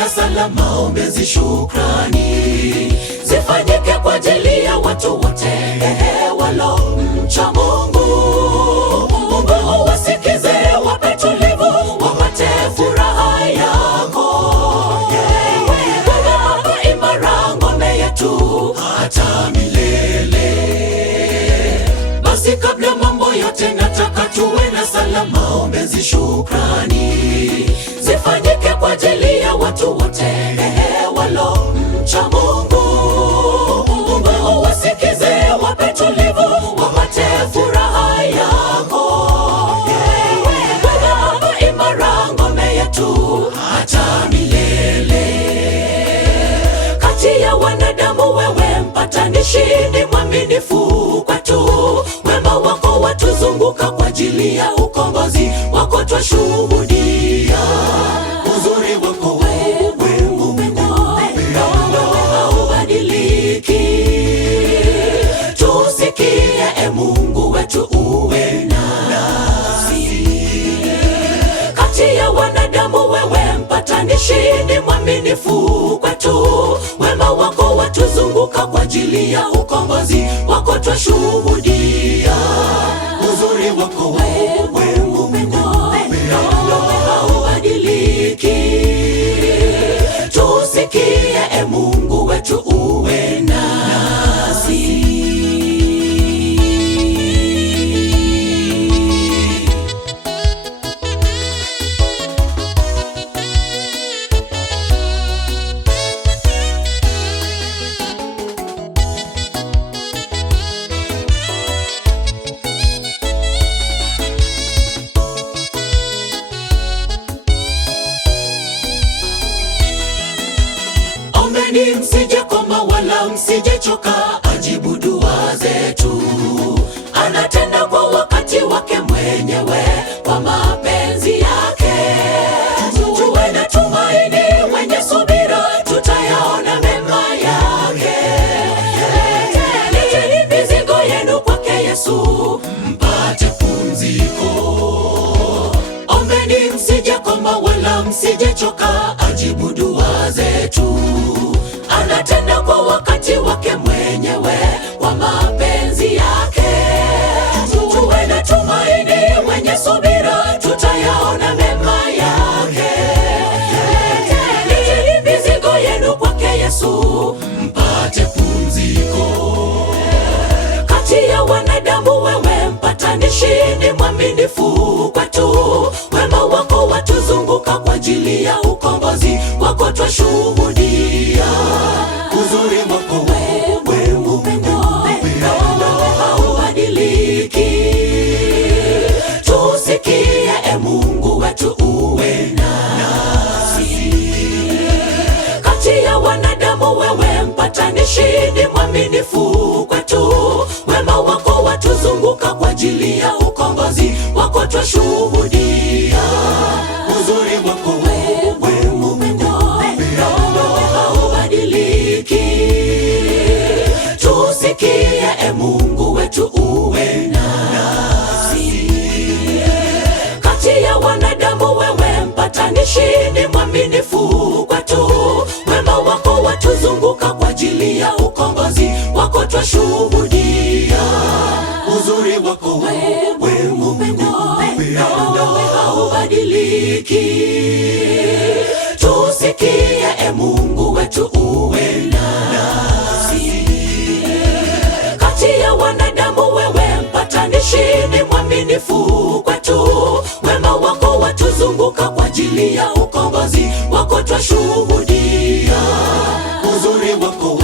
na sala, maombezi, shukrani zifanyike kwa ajili ya watu wote walomcha Mungu. Mungu wasikize, wape tulivu, wapate furaha yako. Baba imara, ngome yetu hata milele. Basi kabla mambo yote, nataka tuwe na sala, maombezi, shukrani zifanyike kwa ajili ya watu wote walomcha Mungu. Mungu wasikize, wape tulivu, wapate furaha yako. Baba imara, ngome yetu hata milele. Kati ya wanadamu wewe mpatanishi, ni mwaminifu kwetu. Wema wako watuzunguka, kwa ajili ya ukombozi wako twashuhudia. Uzuri wako wewe Mungu haubadiliki. Tusikie Mungu wetu, uwe nasi. Kati ya wanadamu wewe mpatanishi, ni mwaminifu kwetu. Wema wako watuzunguka, kwa ajili ya ukombozi wako twashuhudia. Uzuri wako wewe Mungu haubadiliki. Tusikie Mungu wetu, uwe nasi. Ombeni msije koma wala msije choka, ajibu dua zetu. Anatenda kwa wakati wake mwenyewe, kwa mapenzi yake. Tuwe na tumaini, wenye subira, tutayaona mema yake. Leteni mizigo yenu kwake Yesu, mpate pumziko. Ombeni msije koma wala msije choka, ajibu dua zetu. Anatenda kwa wakati wake mwenyewe, kwa mapenzi yake. Tuwe na tumaini, wenye subira, tutayaona mema yake. Leteni mizigo yenu kwake Yesu, mpate pumziko. Kati ya wanadamu wewe mpatanishi, ni mwaminifu kwetu. Wema wako watuzunguka, kwa ajili ya ukombozi wako twashuhudia. Uzuri wako wewe Mungu haubadiliki. Tusikie Mungu wetu, uwe nasi. Kati ya wanadamu wewe mpatanishi, ni mwaminifu kwetu. Wema wako watuzunguka, kwa ajili ya ukombozi wako twashuhudia. Uzuri wako wewe Mungu haubadiliki. Tusikie Mungu wetu, uwe nasi. Kati ya wanadamu wewe mpatanishi, ni mwaminifu kwetu. Wema wako watuzunguka, kwa ajili ya ukombozi wako twashuhudia. Uzuri wako wewe Mungu haubadiliki. Tusikie Mungu wetu, uwe nasi. Kati ya wanadamu wewe mpatanishi, ni mwaminifu kwetu. Wema wako watuzunguka, kwa ajili ya ukombozi wako twashuhudia. Uzuri wako